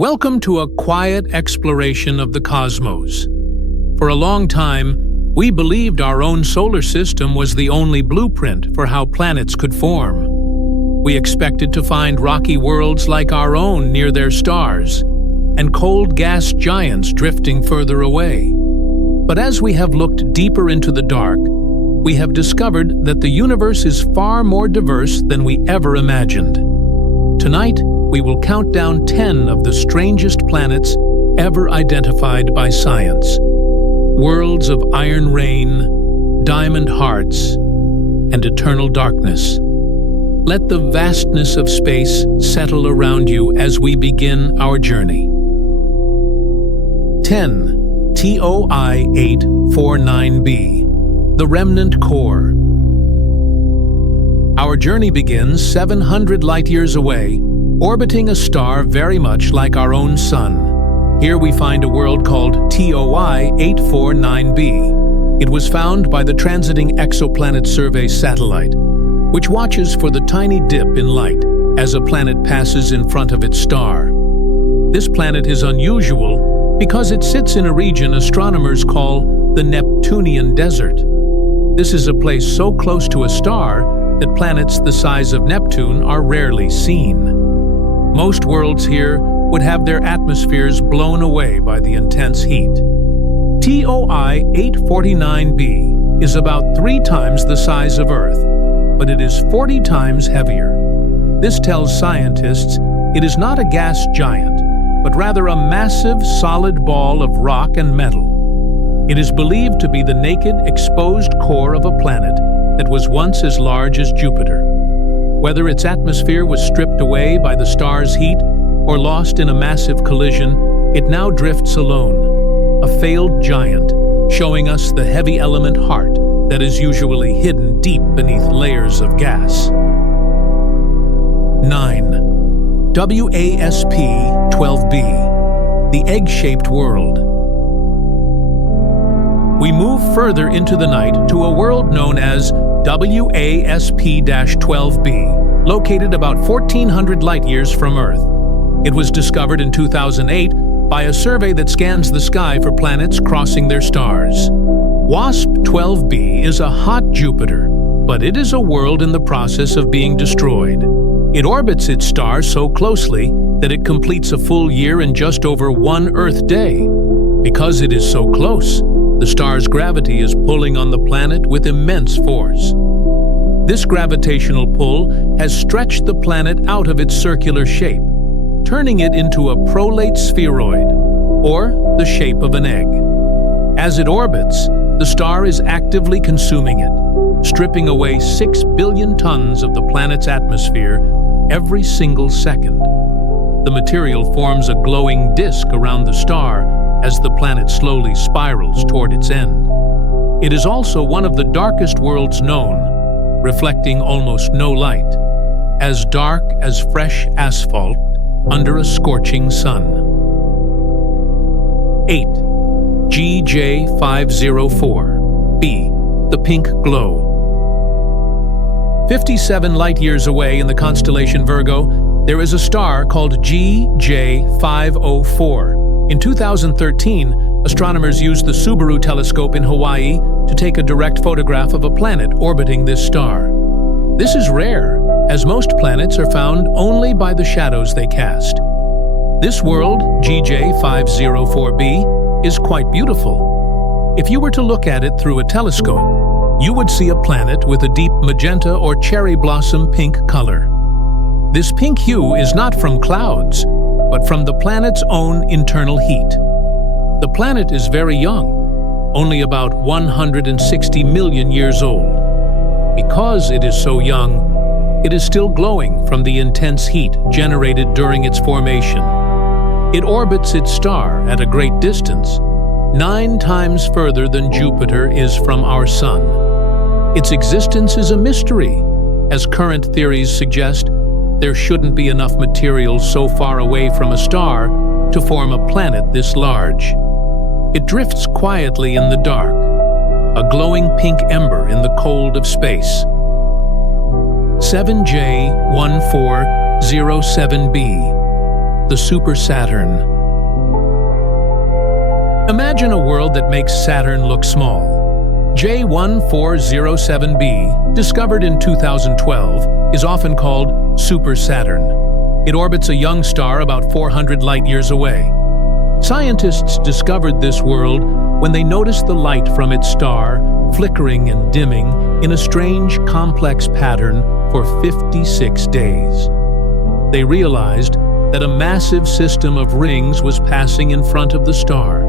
Welcome to a quiet exploration of the cosmos. For a long time, we believed our own solar system was the only blueprint for how planets could form. We expected to find rocky worlds like our own near their stars, and cold gas giants drifting further away. But as we have looked deeper into the dark, we have discovered that the universe is far more diverse than we ever imagined. Tonight, we will count down 10 of the strangest planets ever identified by science. Worlds of iron rain, diamond hearts, and eternal darkness. Let the vastness of space settle around you as we begin our journey. 10. TOI 849b, the Remnant Core. Our journey begins 700 light-years away, orbiting a star very much like our own Sun. Here we find a world called TOI 849b. It was found by the Transiting Exoplanet Survey satellite, which watches for the tiny dip in light as a planet passes in front of its star. This planet is unusual because it sits in a region astronomers call the Neptunian Desert. This is a place so close to a star that planets the size of Neptune are rarely seen. Most worlds here would have their atmospheres blown away by the intense heat. TOI 849b is about 3 times the size of Earth, but it is 40 times heavier. This tells scientists it is not a gas giant, but rather a massive solid ball of rock and metal. It is believed to be the naked, exposed core of a planet that was once as large as Jupiter. Whether its atmosphere was stripped away by the star's heat or lost in a massive collision, it now drifts alone, a failed giant, showing us the heavy element heart that is usually hidden deep beneath layers of gas. 9. WASP 12b, the egg-shaped world. We move further into the night to a world known as WASP-12b, located about 1,400 light-years from Earth. It was discovered in 2008 by a survey that scans the sky for planets crossing their stars. WASP-12b is a hot Jupiter, but it is a world in the process of being destroyed. It orbits its star so closely that it completes a full year in just over 1 Earth day. Because it is so close, the star's gravity is pulling on the planet with immense force. This gravitational pull has stretched the planet out of its circular shape, turning it into a prolate spheroid, or the shape of an egg. As it orbits, the star is actively consuming it, stripping away 6 billion tons of the planet's atmosphere every single second. The material forms a glowing disk around the star as the planet slowly spirals toward its end. It is also one of the darkest worlds known, reflecting almost no light, as dark as fresh asphalt under a scorching sun. 8. GJ504b, the pink glow. 57 light-years away in the constellation Virgo, there is a star called GJ504. In 2013, astronomers used the Subaru telescope in Hawaii to take a direct photograph of a planet orbiting this star. This is rare, as most planets are found only by the shadows they cast. This world, GJ504b, is quite beautiful. If you were to look at it through a telescope, you would see a planet with a deep magenta or cherry blossom pink color. This pink hue is not from clouds, but from the planet's own internal heat. The planet is very young, only about 160 million years old. Because it is so young, it is still glowing from the intense heat generated during its formation. It orbits its star at a great distance, 9 times further than Jupiter is from our Sun. Its existence is a mystery, as current theories suggest there shouldn't be enough material so far away from a star to form a planet this large. It drifts quietly in the dark, a glowing pink ember in the cold of space. 7J1407b, the Super Saturn. Imagine a world that makes Saturn look small. J1407b, discovered in 2012, is often called Super Saturn. It orbits a young star about 400 light-years away. Scientists discovered this world when they noticed the light from its star flickering and dimming in a strange, complex pattern for 56 days. They realized that a massive system of rings was passing in front of the star.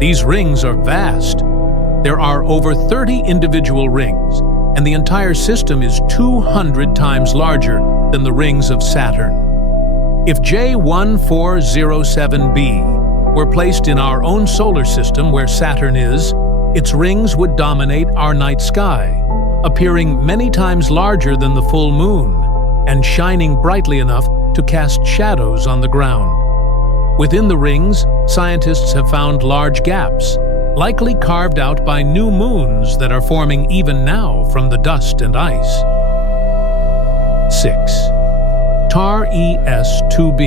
These rings are vast. There are over 30 individual rings, and the entire system is 200 times larger than the rings of Saturn. If J1407b were placed in our own solar system where Saturn is, its rings would dominate our night sky, appearing many times larger than the full moon and shining brightly enough to cast shadows on the ground. Within the rings, scientists have found large gaps, likely carved out by new moons that are forming even now from the dust and ice. 6. TAR-ES-2b,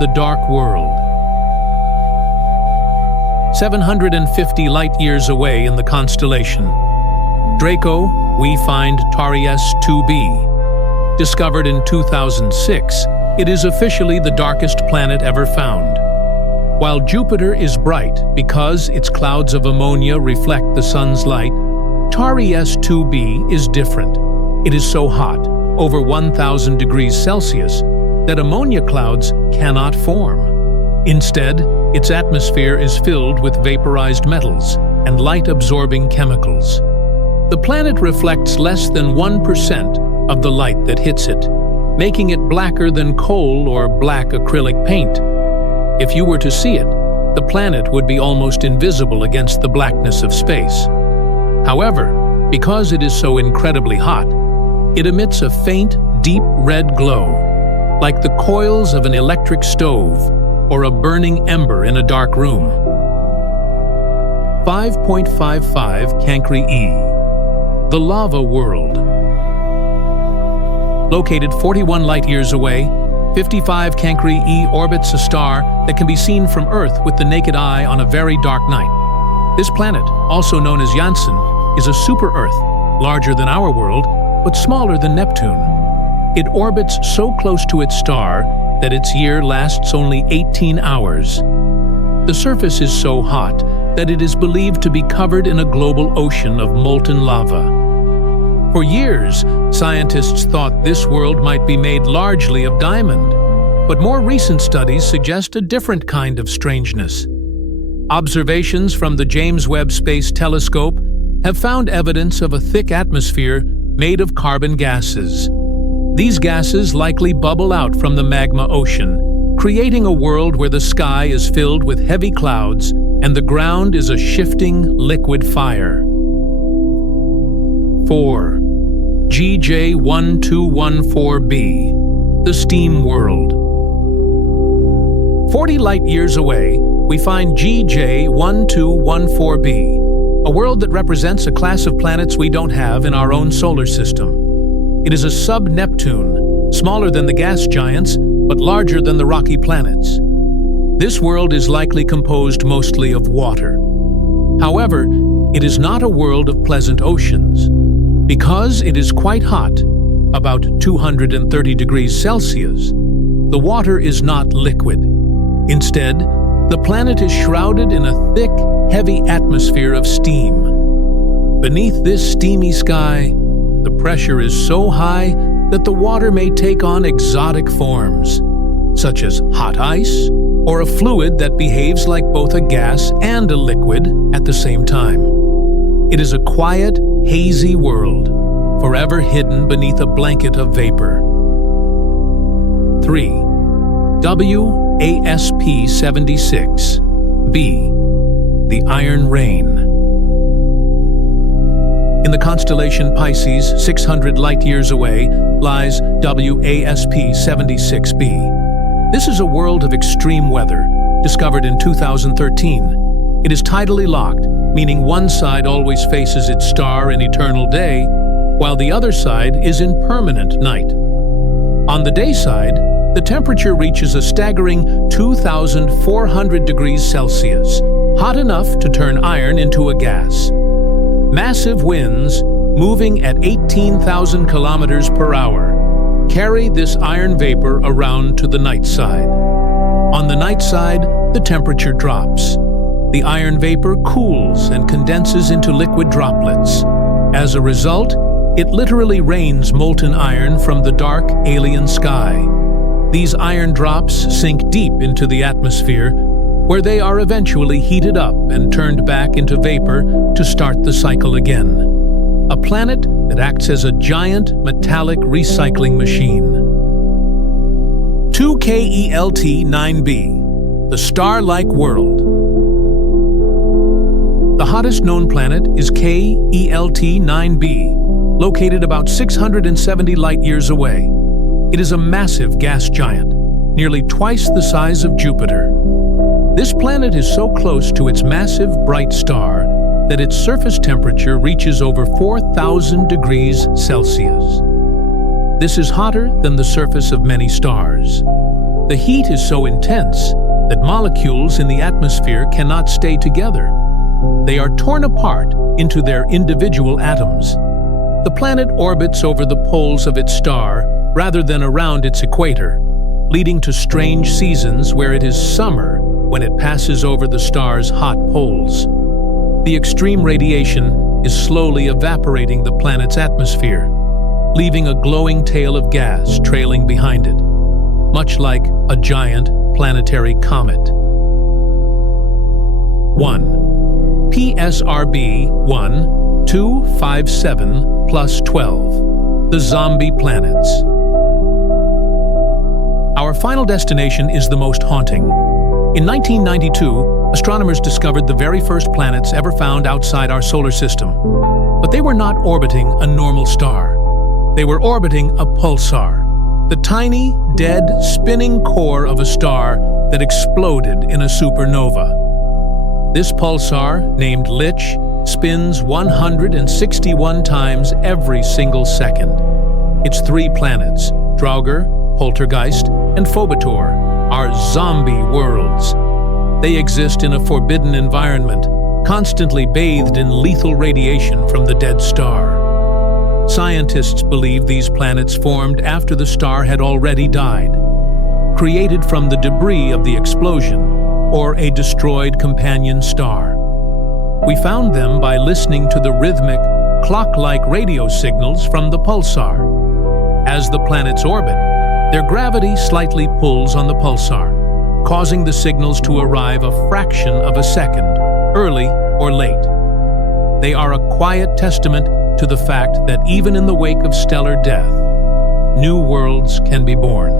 the Dark World. 750 light-years away in the constellation Draco, we find TAR-ES-2b. Discovered in 2006, it is officially the darkest planet ever found. While Jupiter is bright because its clouds of ammonia reflect the sun's light, TAR-ES-2b is different. It is so hot, over 1,000 degrees Celsius, that ammonia clouds cannot form. Instead, its atmosphere is filled with vaporized metals and light-absorbing chemicals. The planet reflects less than 1% of the light that hits it, making it blacker than coal or black acrylic paint. If you were to see it, the planet would be almost invisible against the blackness of space. However, because it is so incredibly hot, it emits a faint, deep red glow, like the coils of an electric stove or a burning ember in a dark room. 5.55 Cancri E, the Lava World. Located 41 light-years away, 55 Cancri E orbits a star that can be seen from Earth with the naked eye on a very dark night. This planet, also known as Janssen, is a super-Earth, larger than our world, but smaller than Neptune. It orbits so close to its star that its year lasts only 18 hours. The surface is so hot that it is believed to be covered in a global ocean of molten lava. For years, scientists thought this world might be made largely of diamond, but more recent studies suggest a different kind of strangeness. Observations from the James Webb Space Telescope have found evidence of a thick atmosphere made of carbon gases. These gases likely bubble out from the magma ocean, creating a world where the sky is filled with heavy clouds and the ground is a shifting liquid fire. 4. GJ1214b, the Steam World. 40 light-years away, we find GJ1214b, a world that represents a class of planets we don't have in our own solar system. It is a sub-Neptune, smaller than the gas giants, but larger than the rocky planets. This world is likely composed mostly of water. However, it is not a world of pleasant oceans. Because it is quite hot, about 230 degrees Celsius, the water is not liquid. Instead, the planet is shrouded in a thick, heavy atmosphere of steam. Beneath this steamy sky, the pressure is so high that the water may take on exotic forms, such as hot ice or a fluid that behaves like both a gas and a liquid at the same time. It is a quiet, hazy world, forever hidden beneath a blanket of vapor. 3. WASP-76b, the Iron Rain. In the constellation Pisces, 600 light-years away, lies WASP-76b. This is a world of extreme weather, discovered in 2013. It is tidally locked, meaning one side always faces its star in eternal day, while the other side is in permanent night. On the day side, the temperature reaches a staggering 2,400 degrees Celsius, hot enough to turn iron into a gas. Massive winds, moving at 18,000 kilometers per hour, carry this iron vapor around to the night side. On the night side, the temperature drops. The iron vapor cools and condenses into liquid droplets. As a result, it literally rains molten iron from the dark alien sky. These iron drops sink deep into the atmosphere, where they are eventually heated up and turned back into vapor to start the cycle again. A planet that acts as a giant metallic recycling machine. 2KELT 9b, the star-like world. The hottest known planet is KELT 9b, located about 670 light-years away. It is a massive gas giant, nearly twice the size of Jupiter. This planet is so close to its massive bright star that its surface temperature reaches over 4,000 degrees Celsius. This is hotter than the surface of many stars. The heat is so intense that molecules in the atmosphere cannot stay together. They are torn apart into their individual atoms. The planet orbits over the poles of its star rather than around its equator, leading to strange seasons where it is summer when it passes over the star's hot poles. The extreme radiation is slowly evaporating the planet's atmosphere, leaving a glowing tail of gas trailing behind it, much like a giant planetary comet. 1. PSRB 1257 plus 12. The Zombie Planets. Our final destination is the most haunting. In 1992, astronomers discovered the very first planets ever found outside our solar system. But they were not orbiting a normal star. They were orbiting a pulsar, the tiny, dead, spinning core of a star that exploded in a supernova. This pulsar, named Lich, spins 161 times every single second. Its 3 planets, Draugr, Poltergeist, and Phobator, are zombie worlds. They exist in a forbidden environment, constantly bathed in lethal radiation from the dead star. Scientists believe these planets formed after the star had already died, created from the debris of the explosion, or a destroyed companion star. We found them by listening to the rhythmic, clock-like radio signals from the pulsar. As the planets orbit, their gravity slightly pulls on the pulsar, causing the signals to arrive a fraction of a second, early or late. They are a quiet testament to the fact that even in the wake of stellar death, new worlds can be born.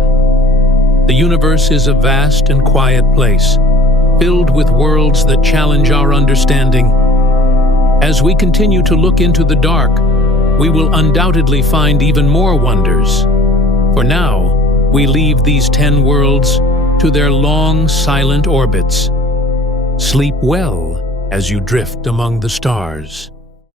The universe is a vast and quiet place, filled with worlds that challenge our understanding. As we continue to look into the dark, we will undoubtedly find even more wonders. For now, we leave these 10 worlds to their long, silent orbits. Sleep well as you drift among the stars.